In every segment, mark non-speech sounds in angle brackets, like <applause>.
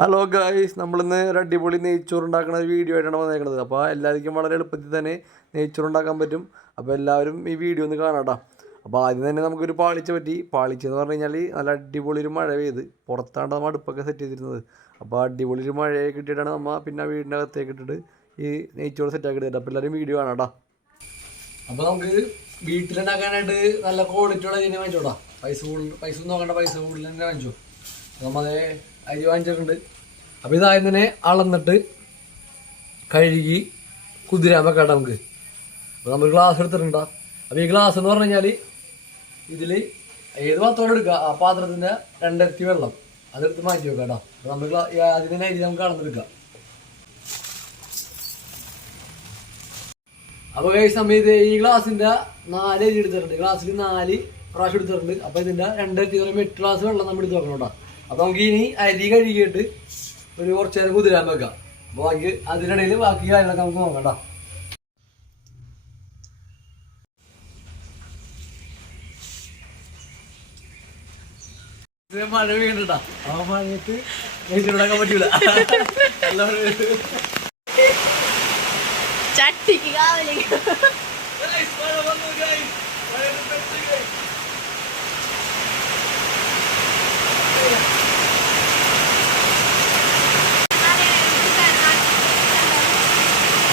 Hello guys നമ്മളിന്ന് ഒരു അടിപൊളി നെയ്ച്ചോറുണ്ടാക്കുന്ന ഒരു വീഡിയോ ആയിട്ടാണ് വന്നേക്കുന്നത് അപ്പോൾ എല്ലാവർക്കും വളരെ എളുപ്പത്തിൽ തന്നെ നെയ്ച്ചോറുണ്ടാക്കാൻ പറ്റും. അപ്പോൾ എല്ലാവരും ഈ വീഡിയോ ഒന്ന് കാണാട്ടോ. അപ്പോൾ ആദ്യം തന്നെ നമുക്കൊരു പാളിച്ച പറ്റി. പാളിച്ച എന്ന് പറഞ്ഞു കഴിഞ്ഞാൽ നല്ല അടിപൊളി ഒരു മഴ പെയ്ത് പുറത്താണ് നമ്മൾ അടുപ്പൊക്കെ സെറ്റ് ചെയ്തിരുന്നത്. അപ്പോൾ അടിപൊളി ഒരു മഴയെ കിട്ടിയിട്ടാണ് നമ്മൾ പിന്നെ വീടിന്റെ അകത്തേക്ക് ഇട്ടിട്ട് ഈ നെയ്ച്ചോറ് സെറ്റാക്കി ഇട്ടിട്ട് അപ്പോൾ എല്ലാവരും വീഡിയോ കാണാട്ടോ. അപ്പോൾ നമുക്ക് വീട്ടിലുണ്ടാക്കാനായിട്ട് നല്ല ക്വാളിറ്റി ഉള്ള ഇതിനെ വാങ്ങിച്ചോടാ പൈസ കൂടുതൽ പൈസ ഒന്നും നോക്കണ്ട. പൈസ കൂടുതൽ തന്നെ വാങ്ങിച്ചോ. നമ്മളെ അരി വാങ്ങിച്ചിട്ടുണ്ട്. അപ്പോൾ ഇതായതിനെ അളന്നിട്ട് കഴുകി കുതിരാൻ വെക്കാം നമുക്ക്. അപ്പോൾ നമ്മൾ ഗ്ലാസ് എടുത്തിട്ടുണ്ടോ. അപ്പോൾ ഈ ഗ്ലാസ് എന്ന് പറഞ്ഞു കഴിഞ്ഞാൽ ഇതിൽ ഏത് പാത്രം എടുക്കുക? ആ പാത്രത്തിന്റെ രണ്ടരത്തി വെള്ളം. അതെടുത്ത് മാറ്റി വെക്കാം കേട്ടോ. അപ്പോൾ നമ്മൾ അതിനെ അരി നമുക്ക് അളന്നെടുക്കാം. അപ്പൊ കൈ സമയത്ത് ഈ ഗ്ലാസിന്റെ നാല് അരി എടുത്തിട്ടുണ്ട്. ഗ്ലാസ്സിൽ നാല് പ്രാവശ്യം എടുത്തിട്ടുണ്ട്. അപ്പോൾ ഇതിന്റെ രണ്ടരത്തി പറയുമ്പോൾ എട്ട് ഗ്ലാസ് വെള്ളം നമ്മൾ എടുത്ത് വെക്കണം കേട്ടോ. അപ്പൊ നമുക്ക് ഇനി അരി കഴുകിയിട്ട് ഒരു കുറച്ച് നേരം കുതിരാൻ വെക്കാം. അപ്പൊ ബാക്കി അതിനിടയിൽ ബാക്കി കാര്യങ്ങളൊക്കെ നമുക്ക് നോക്കണ്ട മഴ വീണ്ടാ ആ മഴയത്ത് എനിക്ക് പറ്റൂല. <laughs> ചട്ടിക്ക് കാവലേക്ക് Guys, മഴ വന്നു guys. മഴയുടെ പെട്ട് guys.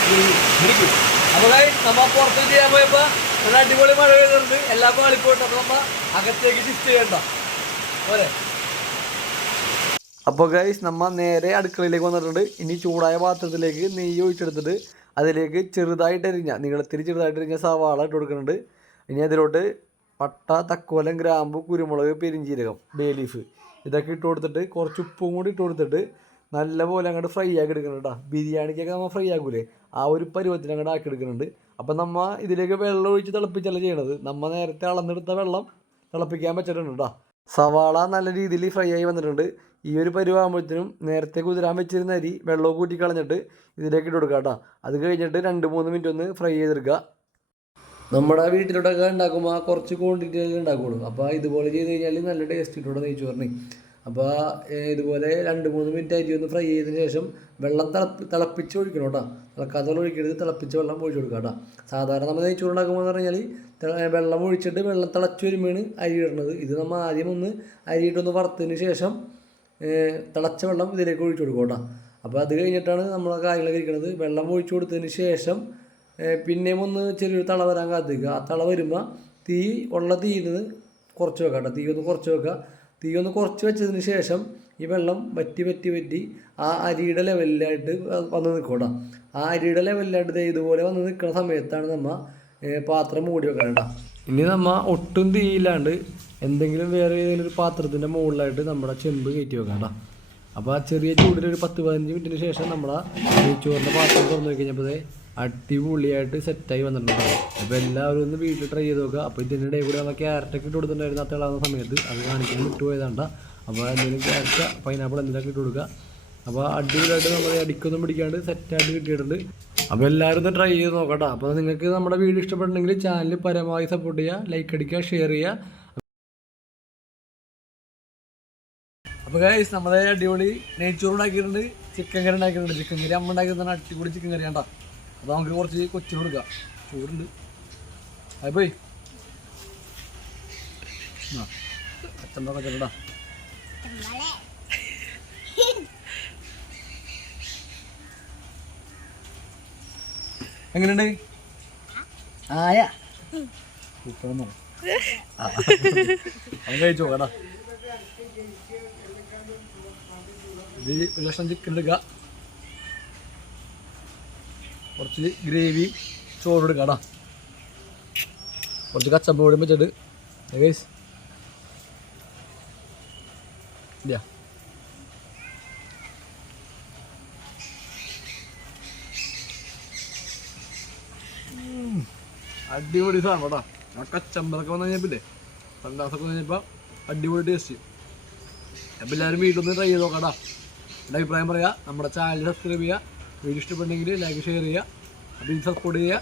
അപ്പൊ guys, നമ്മ പുറത്ത് ചെയ്യാൻ പോയപ്പോ നല്ല അടിപൊളി മഴ പെയ്യുന്നുണ്ട് എല്ലാ പാളിപ്പോട്ട്. അപ്പൊ നമ്മ അകത്തേക്ക് ഷിഫ്റ്റ് ചെയ്യണ്ട. പോരെ. അപ്പോൾ ഗൈസ് നമ്മൾ നേരെ അടുക്കളയിലേക്ക് വന്നിട്ടുണ്ട്. ഇനി ചൂടായ പാത്രത്തിലേക്ക് നെയ്യ് ഒഴിച്ചെടുത്തിട്ട് അതിലേക്ക് ചെറുതായിട്ട് എരിഞ്ഞ നീളത്തിൽ ചെറുതായിട്ട് എരിഞ്ഞ സവാള ഇട്ട് കൊടുക്കുന്നുണ്ട്. ഇനി അതിലോട്ട് പട്ട തക്കോലം ഗ്രാമ്പു കുരുമുളക് പെരിഞ്ചീരകം ബേ ലീഫ് ഇതൊക്കെ ഇട്ട് കൊടുത്തിട്ട് കുറച്ച് ഉപ്പും കൂടി ഇട്ട് കൊടുത്തിട്ട് നല്ലപോലെ അങ്ങോട്ട് ഫ്രൈ ആക്കി എടുക്കുന്നുണ്ട് ബിരിയാണിക്കൊക്കെ നമ്മൾ ഫ്രൈ ആക്കൂലേ? ആ ഒരു പരുവത്തിന് അങ്ങോട്ട് ആക്കി എടുക്കുന്നുണ്ട് അപ്പം നമ്മൾ ഇതിലേക്ക് വെള്ളം ഒഴിച്ച് തിളപ്പിച്ചല്ല ചെയ്യണത്? നമ്മൾ നേരത്തെ അളന്നെടുത്ത വെള്ളം തിളപ്പിക്കാൻ പറ്റിയിട്ടുണ്ട് കേട്ടോ സവാള നല്ല രീതിയിൽ ഫ്രൈ ആയി വന്നിട്ടുണ്ട്. ഈ ഒരു പരുവാകുമ്പോഴത്തേനും നേരത്തെ കുതിരാൻ വെച്ചിരുന്ന അരി വെള്ളവും കൂട്ടി കളഞ്ഞിട്ട് ഇതിലേക്ക് ഇട്ട് കൊടുക്കുക കേട്ടോ അത് കഴിഞ്ഞിട്ട് രണ്ട് മൂന്ന് മിനിറ്റ് ഒന്ന് ഫ്രൈ ചെയ്തെടുക്കുക നമ്മുടെ വീട്ടിലോട്ടൊക്കെ ഉണ്ടാക്കുമ്പോൾ കുറച്ച് ക്വാണ്ടിറ്റി ഉണ്ടാക്കുള്ളൂ. അപ്പോൾ ഇതുപോലെ ചെയ്ത് കഴിഞ്ഞാൽ നല്ല ടേസ്റ്റ് കിട്ടും നെയ്ച്ചോറിന്. അപ്പോൾ ഇതുപോലെ രണ്ട് മൂന്ന് മിനിറ്റ് അരി ഒന്ന് ഫ്രൈ ചെയ്തതിന് ശേഷം വെള്ളം തിളപ്പി തിളപ്പിച്ച് ഒഴിക്കണം കേട്ടോ തിളക്കാത്ത വെള്ളം ഒഴിക്കരുത്. തിളപ്പിച്ച് വെള്ളം ഒഴിച്ച് കൊടുക്കുക കേട്ടോ സാധാരണ നമ്മൾ നെയ്ച്ചോറ് ഉണ്ടാക്കുമ്പോൾ എന്ന് പറഞ്ഞാൽ വെള്ളം ഒഴിച്ചിട്ട് വെള്ളം തിളച്ച് വരുമ്പോഴാണ് അരി ഇടുന്നത് ഇത് നമ്മൾ ആദ്യം ഒന്ന് അരിയിട്ടൊന്ന് വറുത്തതിന് ശേഷം തിളച്ച വെള്ളം ഇതിലേക്ക് ഒഴിച്ചു കൊടുക്കും കേട്ടോ അപ്പോൾ അത് കഴിഞ്ഞിട്ടാണ് നമ്മൾ കാര്യങ്ങളൊക്കെ ഇരിക്കുന്നത് വെള്ളം ഒഴിച്ച് കൊടുത്തതിന് ശേഷം പിന്നെയും ഒന്ന് ചെറിയൊരു തള വരാൻ കാത്തിരിക്കുക. ആ തള വരുമ്പോൾ തീ ഉള്ള നിന്ന് കുറച്ച് വെക്കാം കേട്ടോ തീ ഒന്ന് കുറച്ച് വെക്കുക. തീ ഒന്ന് കുറച്ച് വെച്ചതിന് ശേഷം ഈ വെള്ളം വറ്റി വറ്റി വറ്റി ആ അരിയുടെ ലെവലിലായിട്ട് വന്ന് നിൽക്കും കേട്ടോ ആ അരിയുടെ ലെവലിലായിട്ട് ഇതുപോലെ വന്ന് നിൽക്കുന്ന സമയത്താണ് നമ്മ പാത്രം മൂടി വെക്കാനുണ്ട ഇനി നമ്മ ഒട്ടും തീയില്ലാണ്ട് എന്തെങ്കിലും വേറെ ഏതെങ്കിലും ഒരു പാത്രത്തിന്റെ മുകളിലായിട്ട് നമ്മുടെ ചെമ്പ് കയറ്റി വെക്കാം അപ്പോൾ ആ ചെറിയ ചൂടിൽ ഒരു പത്ത് പതിനഞ്ച് മിനിറ്റിന് ശേഷം നമ്മളാ ചോറിന്റെ പാത്രം തുറന്നു വെക്കഴിഞ്ഞപ്പോഴേ അടിപൊളിയായിട്ട് സെറ്റായി വന്നിട്ടുണ്ട്. അപ്പോൾ എല്ലാവരും ഒന്ന് വീട്ടിൽ ട്രൈ ചെയ്ത് നോക്കുക. അപ്പോൾ ഇതിന്റെ ഇടയിൽ കൂടെ നമ്മൾ ക്യാരറ്റൊക്കെ ഇട്ട് കൊടുത്തിട്ടുണ്ടായിരുന്നു ആ തിളാവുന്ന സമയത്ത്. അത് കാണിക്കാൻ വിട്ടുപോയതാണ്ട അപ്പോൾ എന്തെങ്കിലും ക്യാരറ്റ് പൈനാപ്പിൾ എന്തെങ്കിലും ഇട്ട് കൊടുക്കുക. അപ്പോൾ അടിപൊളിയായിട്ട് നമ്മൾ അടിക്കൊന്നും പിടിക്കാണ്ട് സെറ്റായിട്ട് കിട്ടിയിട്ടുണ്ട്. അപ്പോൾ എല്ലാവരും ഒന്ന് ട്രൈ ചെയ്ത് നോക്കട്ടെ. അപ്പോൾ നിങ്ങൾക്ക് നമ്മുടെ വീഡിയോ ഇഷ്ടപ്പെട്ടുണ്ടെങ്കിൽ ചാനൽ പരമാവധി സപ്പോർട്ട് ചെയ്യുക ലൈക്ക് അടിക്കുക ഷെയർ ചെയ്യുക. അപ്പോൾ ഗൈസ് നമ്മുടെ അടിപൊളി നെയ്ച്ചോറ് ഉണ്ടാക്കിയിട്ടുണ്ട്. ചിക്കൻ കറി ഉണ്ടാക്കിയിട്ടുണ്ട്. ചിക്കൻ കറി അമ്മ ഉണ്ടാക്കിയതാണ്. അടിപൊളി ചിക്കൻ കറി കണ്ടാ അപ്പോൾ നമുക്ക് കുറച്ച് കൊച്ചിന് കൊടുക്കാം. ചൂടുണ്ട് അത് പോയി. അച്ഛന്റെ കൊച്ചിട്ടാ എങ്ങനെയുണ്ട്? ആയ. ഇപ്പോഴൊന്നും അത് കഴിച്ചു നോക്കട്ടാ ഇത് ഒരു ലക്ഷം ചിക്കൻ എടുക്കുക കുറച്ച് ഗ്രേവി ചോറ് എടുക്കാം കുറച്ച് കച്ചമ്പോടും വെച്ചിട്ട്. അടിപൊളി സാധനം കേട്ടോ. ആ കച്ചമ്പറൊക്കെ വന്നു കഴിഞ്ഞപ്പില്ലേ സന്താസൊക്കെ വന്നു കഴിഞ്ഞപ്പോൾ അടിപൊളി ടേസ്റ്റ് അപ്പോൾ എല്ലാവരും വീട്ടിൽ ട്രൈ ചെയ്ത് നോക്കാം എന്റെ അഭിപ്രായം പറയാം നമ്മുടെ ചാനൽ സബ്സ്ക്രൈബ് ചെയ്യുക വീഡിയോ ഇഷ്ടപ്പെട്ടെങ്കിൽ ലൈക്ക് ഷെയർ ചെയ്യുക. അപ്പം സപ്പോർട്ട് ചെയ്യുക.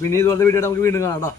പിന്നെ ഇതുപോലത്തെ വീഡിയോ നമുക്ക് വീണ്ടും കാണാം